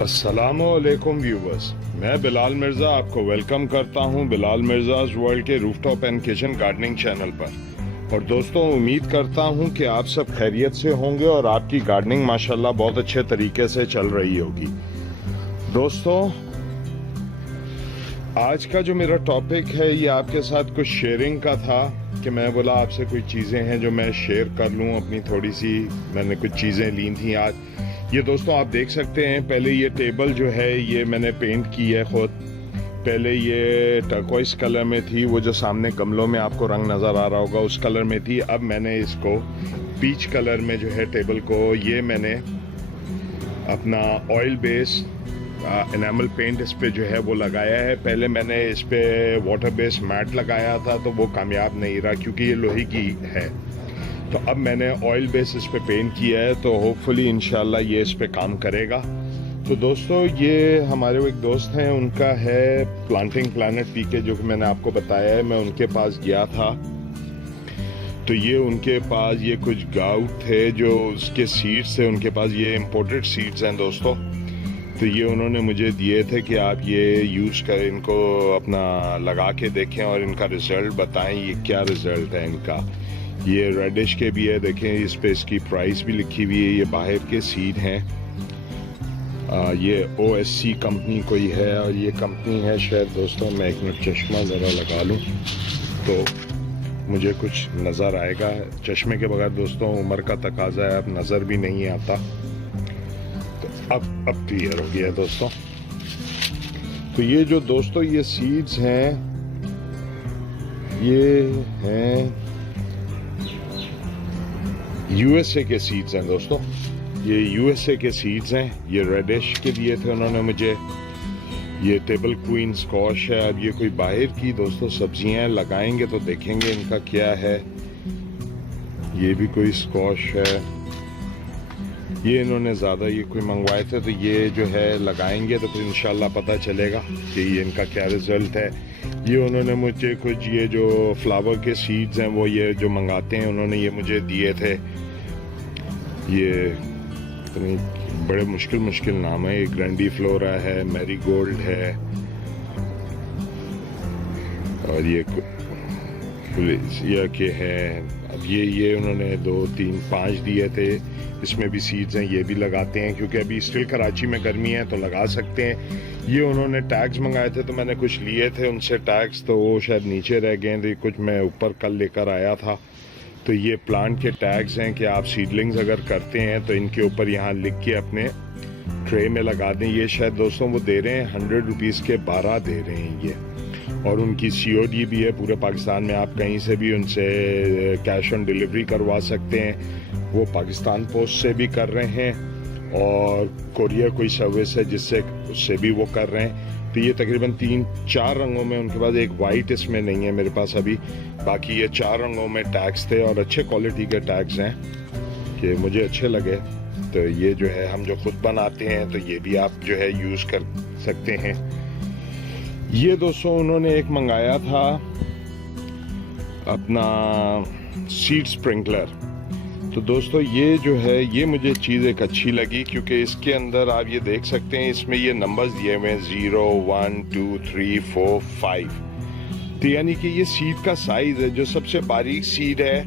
अस्सलामुअलैकुम व्यूवर्स, मैं बिलाल मिर्ज़ा आपको वेलकम करता हूं बिलाल मिर्ज़ाज़ वर्ल्ड के rooftop and kitchen gardening channel पर। और दोस्तों, उम्मीद करता हूं कि आप सब खैरियत से होंगे और आपकी गार्डनिंग माशाल्लाह बहुत अच्छे तरीके से चल रही होगी। दोस्तों, आज का जो मेरा टॉपिक है ये आपके साथ कुछ शेयरिंग का था कि मैं बोला आपसे कुछ चीज़ें हैं जो मैं शेयर कर लूँ अपनी थोड़ी सी। मैंने कुछ चीज़ें ली थी आज। ये दोस्तों आप देख सकते हैं, पहले ये टेबल जो है ये मैंने पेंट की है खुद। पहले ये टर्कोइस कलर में थी, वो जो सामने गमलों में आपको रंग नज़र आ रहा होगा उस कलर में थी। अब मैंने इसको पीच कलर में जो है टेबल को, ये मैंने अपना ऑयल बेस एनामल पेंट इस पे जो है वो लगाया है। पहले मैंने इस पे वाटर बेस मैट लगाया था तो वो कामयाब नहीं रहा क्योंकि ये लोहे की है। तो अब मैंने ऑयल बेस इस पे पेंट किया है, तो होपफुली इंशाल्लाह ये इस पे काम करेगा। तो दोस्तों, ये हमारे एक दोस्त हैं, उनका है प्लांटिंग प्लानट पीके, जो कि मैंने आपको बताया है। मैं उनके पास गया था तो ये उनके पास ये कुछ गाउट थे जो उसके सीड्स थे उनके पास। ये इम्पोर्टेड सीड्स हैं दोस्तों। तो ये उन्होंने मुझे दिए थे कि आप ये यूज़ करें, इनको अपना लगा के देखें और इनका रिज़ल्ट बताएं ये क्या रिज़ल्ट है इनका। ये रेडिश के भी है, देखें इस पे इसकी प्राइस भी लिखी हुई है। ये बाहर के सीड हैं। ये OSC कंपनी कोई है और ये कंपनी है शायद। दोस्तों, मैं एक मिनट चश्मा ज़रा लगा लूँ तो मुझे कुछ नज़र आएगा। चश्मे के बगैर दोस्तों उम्र का तकाजा है, अब नज़र भी नहीं आता। तो अब क्लियर हो गया दोस्तों। तो ये जो दोस्तों ये सीड्स हैं, ये हैं USA के सीड्स हैं दोस्तों। ये USA के सीड्स हैं। ये रेडिश के दिए थे उन्होंने मुझे। ये टेबल क्वीन स्कॉश है। अब ये कोई बाहर की दोस्तों सब्जियां लगाएंगे तो देखेंगे इनका क्या है। ये भी कोई स्कॉश है। ये इन्होंने ज़्यादा ये कोई मंगवाए थे, तो ये जो है लगाएंगे तो फिर इंशाल्लाह पता चलेगा कि ये इनका क्या रिज़ल्ट है। ये उन्होंने मुझे कुछ ये जो फ्लावर के सीड्स हैं वो ये जो मंगाते हैं उन्होंने ये मुझे दिए थे। ये इतनी बड़े मुश्किल नाम है। ये ग्रैंडी फ्लोरा है, मैरीगोल्ड है और ये के हैं। अब ये उन्होंने 2 3 5 दिए थे। इसमें भी सीड्स हैं, ये भी लगाते हैं क्योंकि अभी स्टिल कराची में गर्मी है तो लगा सकते हैं। ये उन्होंने टैग्स मंगाए थे तो मैंने कुछ लिए थे उनसे टैग्स, तो वो शायद नीचे रह गए थे, कुछ मैं ऊपर कल लेकर आया था। तो ये प्लांट के टैग्स हैं कि आप सीडलिंग्स अगर करते हैं तो इनके ऊपर यहाँ लिख के अपने ट्रे में लगा दें। ये शायद दोस्तों वो दे रहे हैं 100 रुपीज़ के 12 दे रहे हैं ये। और उनकी COD भी है पूरे पाकिस्तान में। आप कहीं से भी उनसे कैश ऑन डिलीवरी करवा सकते हैं। वो पाकिस्तान पोस्ट से भी कर रहे हैं और कोरियर कोई सर्विस है जिससे उससे भी वो कर रहे हैं। तो ये तकरीबन 3-4 रंगों में उनके पास, एक वाइट इसमें नहीं है मेरे पास अभी, बाकी ये 4 रंगों में टैग्स थे और अच्छे क्वालिटी के टैग्स हैं कि मुझे अच्छे लगे। तो ये जो है हम जो खुद बनाते हैं तो ये भी आप जो है यूज़ कर सकते हैं। ये दोस्तों उन्होंने एक मंगाया था अपना सीड स्प्रिंकलर। तो दोस्तों ये जो है ये मुझे चीज़ एक अच्छी लगी क्योंकि इसके अंदर आप ये देख सकते हैं, इसमें ये नंबर्स दिए हुए हैं 0 1 2 3 4 5। तो यानी कि ये सीड का साइज है। जो सबसे बारीक सीड है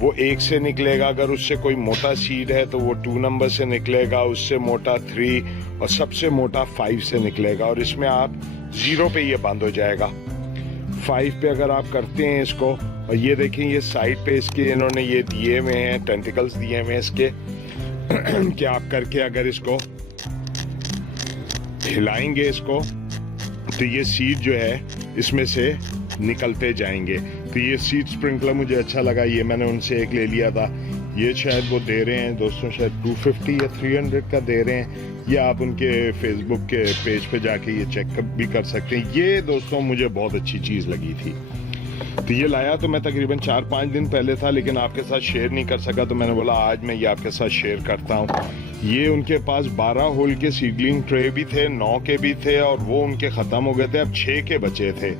वो 1 से निकलेगा, अगर उससे कोई मोटा सीड है तो वो 2 नंबर से निकलेगा, उससे मोटा 3 और सबसे मोटा 5 से निकलेगा। और इसमें आप 0 पे ये बंद हो जाएगा। 5 पे अगर आप करते हैं इसको, और ये देखें ये साइड पे इसके इन्होंने ये दिए हुए हैं, टेंटिकल्स दिए हुए हैं इसके कि आप करके अगर इसको हिलाएंगे इसको तो ये सीड जो है इसमें से निकलते जाएंगे। तो ये सीड स्प्रिंकलर मुझे अच्छा लगा। ये मैंने उनसे एक ले लिया था। ये शायद वो दे रहे हैं दोस्तों शायद 250 या 300 का दे रहे हैं। ये आप उनके फेसबुक के पेज पे जाके ये चेक भी कर सकते हैं। ये दोस्तों मुझे बहुत अच्छी चीज़ लगी थी। तो ये लाया तो मैं तकरीबन 4-5 दिन पहले था, लेकिन आपके साथ शेयर नहीं कर सका, तो मैंने बोला आज मैं ये आपके साथ शेयर करता हूँ। ये उनके पास 12 होल के सीडलिंग ट्रे भी थे, 9 के भी थे और वो उनके ख़त्म हो गए थे, अब 6 के बचे थे।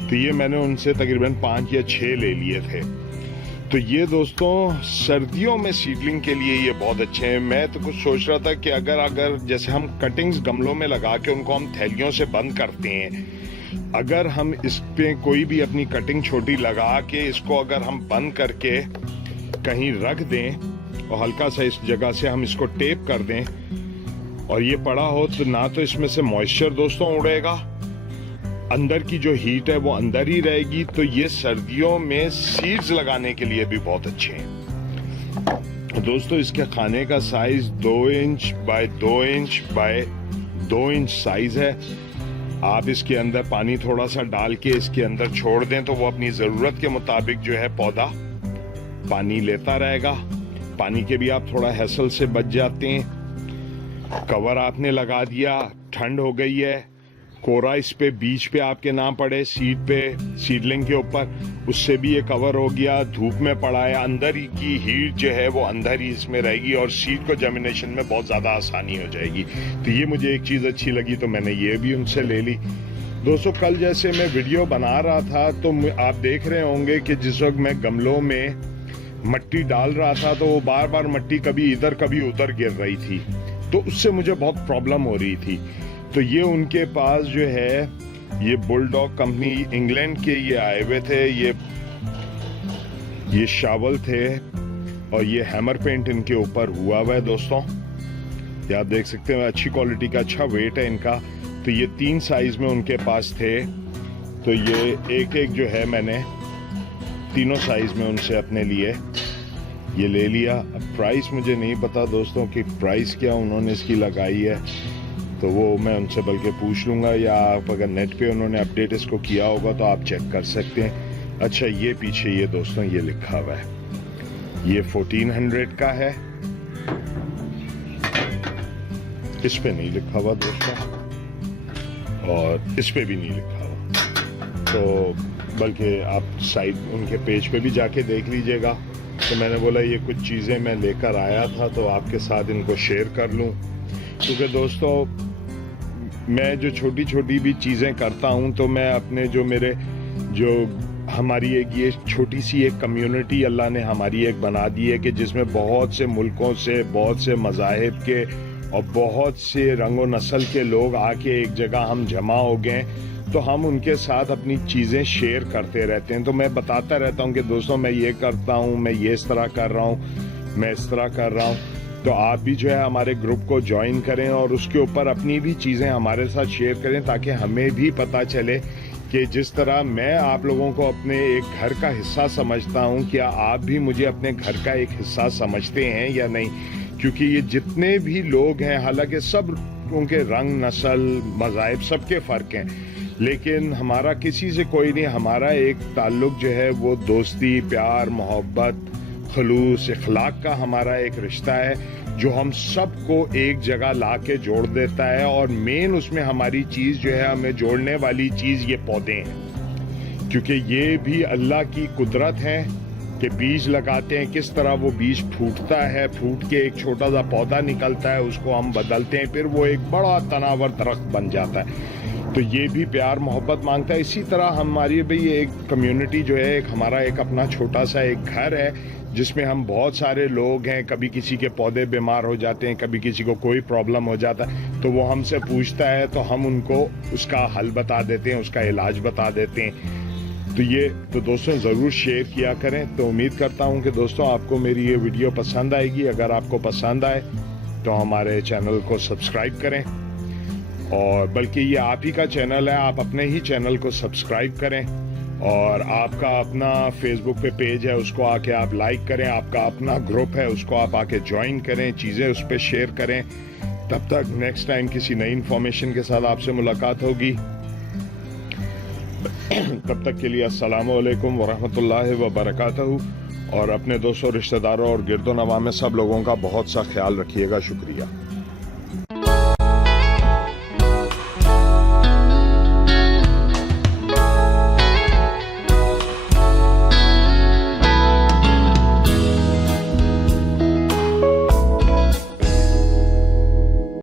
तो ये मैंने उनसे तकरीबन 5 या 6 ले लिए थे। तो ये दोस्तों सर्दियों में सीडलिंग के लिए ये बहुत अच्छे हैं। मैं तो कुछ सोच रहा था कि अगर जैसे हम कटिंग्स गमलों में लगा के उनको हम थैलियों से बंद करते हैं, अगर हम इस पे कोई भी अपनी कटिंग छोटी लगा के इसको अगर हम बंद करके कहीं रख दें और हल्का सा इस जगह से हम इसको टेप कर दें और ये पड़ा हो, तो ना तो इसमें से मॉइस्चर दोस्तों उड़ेगा, अंदर की जो हीट है वो अंदर ही रहेगी। तो ये सर्दियों में सीड्स लगाने के लिए भी बहुत अच्छे हैं। दोस्तों इसके खाने का size 2 inch by 2 inch by 2 inch size है। आप इसके अंदर पानी थोड़ा सा डाल के इसके अंदर छोड़ दें तो वो अपनी जरूरत के मुताबिक जो है पौधा पानी लेता रहेगा। पानी के भी आप थोड़ा हैसल से बच जाते हैं। कवर आपने लगा दिया, ठंड हो गई है, कोरा इस पे बीच पे आपके ना पड़े, सीड पे सीडलिंग के ऊपर, उससे भी ये कवर हो गया। धूप में पड़ा है, अंदर ही की हीट जो है वो अंदर ही इसमें रहेगी और सीड को जर्मिनेशन में बहुत ज़्यादा आसानी हो जाएगी। तो ये मुझे एक चीज़ अच्छी लगी तो मैंने ये भी उनसे ले ली। दोस्तों कल जैसे मैं वीडियो बना रहा था तो आप देख रहे होंगे कि जिस वक्त मैं गमलों में मट्टी डाल रहा था तो वो बार बार मट्टी कभी इधर कभी उधर गिर रही थी, तो उससे मुझे बहुत प्रॉब्लम हो रही थी। तो ये उनके पास जो है ये बुलडॉग कंपनी इंग्लैंड के ये आए हुए थे, ये शावल थे और ये हैमर पेंट इनके ऊपर हुआ हुआ है दोस्तों। ये आप देख सकते हैं अच्छी क्वालिटी का, अच्छा वेट है इनका। तो ये 3 साइज में उनके पास थे, तो ये एक जो है मैंने तीनों साइज में उनसे अपने लिए ये ले लिया। अब प्राइस मुझे नहीं पता दोस्तों कि प्राइस क्या उन्होंने इसकी लगाई है, तो वो मैं उनसे बल्कि पूछ लूँगा, या आप अगर नेट पे उन्होंने अपडेट इसको किया होगा तो आप चेक कर सकते हैं। अच्छा ये पीछे ये दोस्तों ये लिखा हुआ है, ये 1400 का है, इस पे नहीं लिखा हुआ दोस्तों और इस पे भी नहीं लिखा हुआ, तो बल्कि आप साइट उनके पेज पे भी जाके देख लीजिएगा। तो मैंने बोला ये कुछ चीज़ें मैं लेकर आया था तो आपके साथ इनको शेयर कर लूँ, क्योंकि दोस्तों मैं जो छोटी छोटी भी चीज़ें करता हूँ तो मैं अपने जो हमारी एक ये छोटी सी एक कम्युनिटी अल्लाह ने हमारी एक बना दी है कि जिसमें बहुत से मुल्कों से, बहुत से मज़ाहिब के और बहुत से रंग व नस्ल के लोग आके एक जगह हम जमा हो गए, तो हम उनके साथ अपनी चीज़ें शेयर करते रहते हैं। तो मैं बताता रहता हूँ कि दोस्तों मैं ये करता हूँ, मैं ये इस तरह कर रहा हूँ, मैं इस तरह कर रहा हूँ, तो आप भी जो है हमारे ग्रुप को ज्वाइन करें और उसके ऊपर अपनी भी चीज़ें हमारे साथ शेयर करें, ताकि हमें भी पता चले कि जिस तरह मैं आप लोगों को अपने एक घर का हिस्सा समझता हूँ, क्या आप भी मुझे अपने घर का एक हिस्सा समझते हैं या नहीं। क्योंकि ये जितने भी लोग हैं, हालांकि सब उनके रंग, नस्ल, मज़ाहिब सबके फ़र्क हैं, लेकिन हमारा किसी से कोई नहीं, हमारा एक ताल्लुक जो है वो दोस्ती, प्यार, मोहब्बत, खलूस, इखलाक का हमारा एक रिश्ता है जो हम सबको एक जगह ला के जोड़ देता है। और मेन उसमें हमारी चीज़ जो है, हमें जोड़ने वाली चीज़ ये पौधे हैं, क्योंकि ये भी अल्लाह की कुदरत है कि बीज लगाते हैं, किस तरह वो बीज फूटता है, फूट के एक छोटा सा पौधा निकलता है, उसको हम बदलते हैं, फिर वो एक बड़ा तनावर दरख्त बन जाता है। तो ये भी प्यार मोहब्बत मांगता है। इसी तरह हमारी भी एक कम्युनिटी जो है, एक हमारा एक अपना छोटा सा एक घर है जिसमें हम बहुत सारे लोग हैं। कभी किसी के पौधे बीमार हो जाते हैं, कभी किसी को कोई प्रॉब्लम हो जाता है, तो वो हमसे पूछता है तो हम उनको उसका हल बता देते हैं, उसका इलाज बता देते हैं। तो दोस्तों ज़रूर शेयर किया करें। तो उम्मीद करता हूं कि दोस्तों आपको मेरी ये वीडियो पसंद आएगी। अगर आपको पसंद आए तो हमारे चैनल को सब्सक्राइब करें, और बल्कि ये आप ही का चैनल है, आप अपने ही चैनल को सब्सक्राइब करें, और आपका अपना फेसबुक पे पेज है उसको आके आप लाइक करें, आपका अपना ग्रुप है उसको आप आके ज्वाइन करें, चीज़ें उस पर शेयर करें। तब तक नेक्स्ट टाइम किसी नई इन्फॉर्मेशन के साथ आपसे मुलाकात होगी। तब तक के लिए अस्सलामु अलैकुम वरहमतुल्लाहि वबरकातुहू, और अपने दोस्तों, रिश्तेदारों और गिरदो नवा में सब लोगों का बहुत सा ख्याल रखिएगा। शुक्रिया।